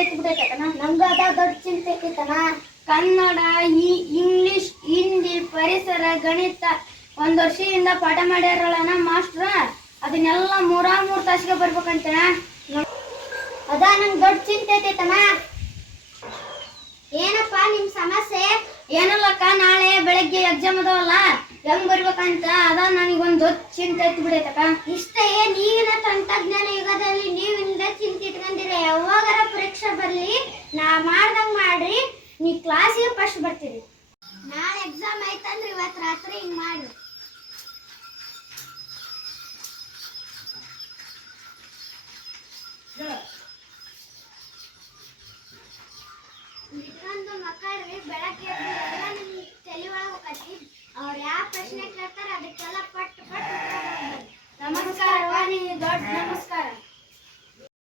ಐತಿ ಬಿಡೈತನ ನಮ್ಗೆ ಅದ ದೊಡ್ಡ ಚಿಂತೆ ಐತನ ಕನ್ನಡ, ಈ ಇಂಗ್ಲಿಷ್, ಹಿಂದಿ ಪರಿಸರ, ಗಣಿತ ಒಂದ್ ವರ್ಷದಿಂದ ಪಾಠ ಮಾಡ್ಯಾರಲ್ಲನ ಮಾಸ್ಟರ್. ಅದನ್ನೆಲ್ಲ ಮೂರ ಮೂರ್ ತಾಸಿಗೆ ಬರ್ಬೇಕಂತ ಅದ ನಂಗೆ ದೊಡ್ಡ ಚಿಂತೆ ಐತನ ಏನಪ್ಪ ನಿಮ್ ಸಮಸ್ಯೆ? ಏನಲ್ಲಕ್ಕ, ನಾಳೆ ಬೆಳಗ್ಗೆ ಎಕ್ಸಾಮ್ ಅದಾವಲ್ಲ, ಹೆಂಗ್ ಬರ್ಬೇಕಂತ? ಅದ ನನಗೊಂದ್ ದೊಡ್ಡ ಚಿಂತೆ ಐತಿ ಬಿಡೈತಕ್ಕ ಇಷ್ಟ ಏನ್ ತಂತ್ರಜ್ಞಾನ ಬರ್ಲಿ, ನಾ ಮಾಡ್ದಂಗ್ ಮಾಡ್ರಿ, ನೀ ಕ್ಲಾಸಿಗೆ ಫಸ್ಟ್ ಬರ್ತೀರಿ. ನಾಳೆ ಎಕ್ಸಾಮ್ ಐತಂದ್ರೆ ಇವತ್ತು ರಾತ್ರಿ, ಹಿಂಗ್ ಮಾಡು ಮಕ್ಕಳ್ರಿ ಬೆಳಗ್ಗೆ ತಲೆ ಒಳಗೆ ಅವ್ರು ಯಾವ ಪ್ರಶ್ನೆ ಕೇಳ್ತಾರ ಅದಕ್ಕೆಲ್ಲ ಪಟ್ಟು ಪಟ್ಟು ನಮಸ್ಕಾರ ವಾಣಿ ದೊಡ್ಡ